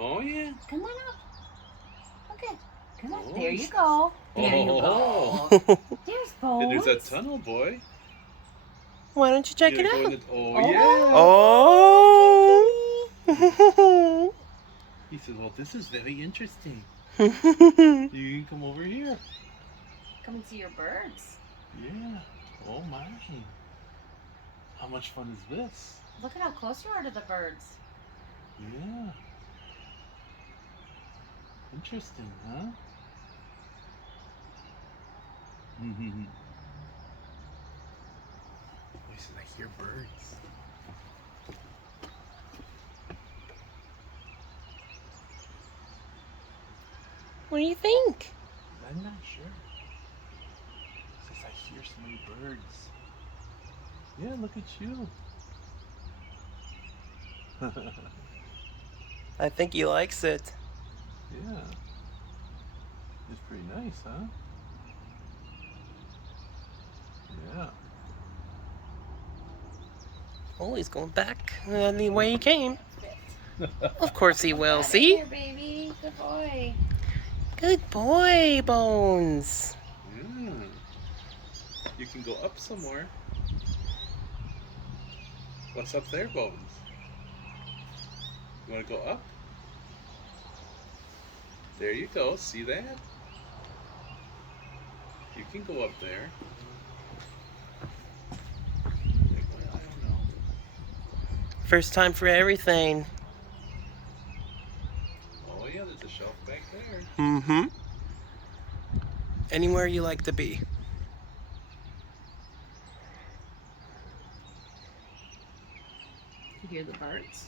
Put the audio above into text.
Oh, yeah. Come on up. Okay. Come on. Oh, There you go. There you Oh. go. There's And Bones. there's that tunnel, boy. Why don't you check You it gonna go in out? the, oh, Oh. yeah. Oh! He says, well, this is very interesting. You can come over here. Come and see your birds. Yeah. Oh, my. How much fun is this? Look at how close you are to the birds. Yeah. Interesting, huh? Mm-hmm. He said, I hear birds. What do you think? I'm not sure. He says, I hear so many birds. Yeah, look at you. I think he likes it. Yeah. It's pretty nice, huh? Yeah. Oh, he's going back the way he came. Of course he will. See? Here, baby. Good boy. Good boy, Bones. Yeah. You can go up somewhere. What's up there, Bones? You want to go up? There you go. See that? You can go up there. Well, I don't know. First time for everything. Oh, yeah, there's a shelf back there. Mm-hmm. Anywhere you like to be. You hear the birds?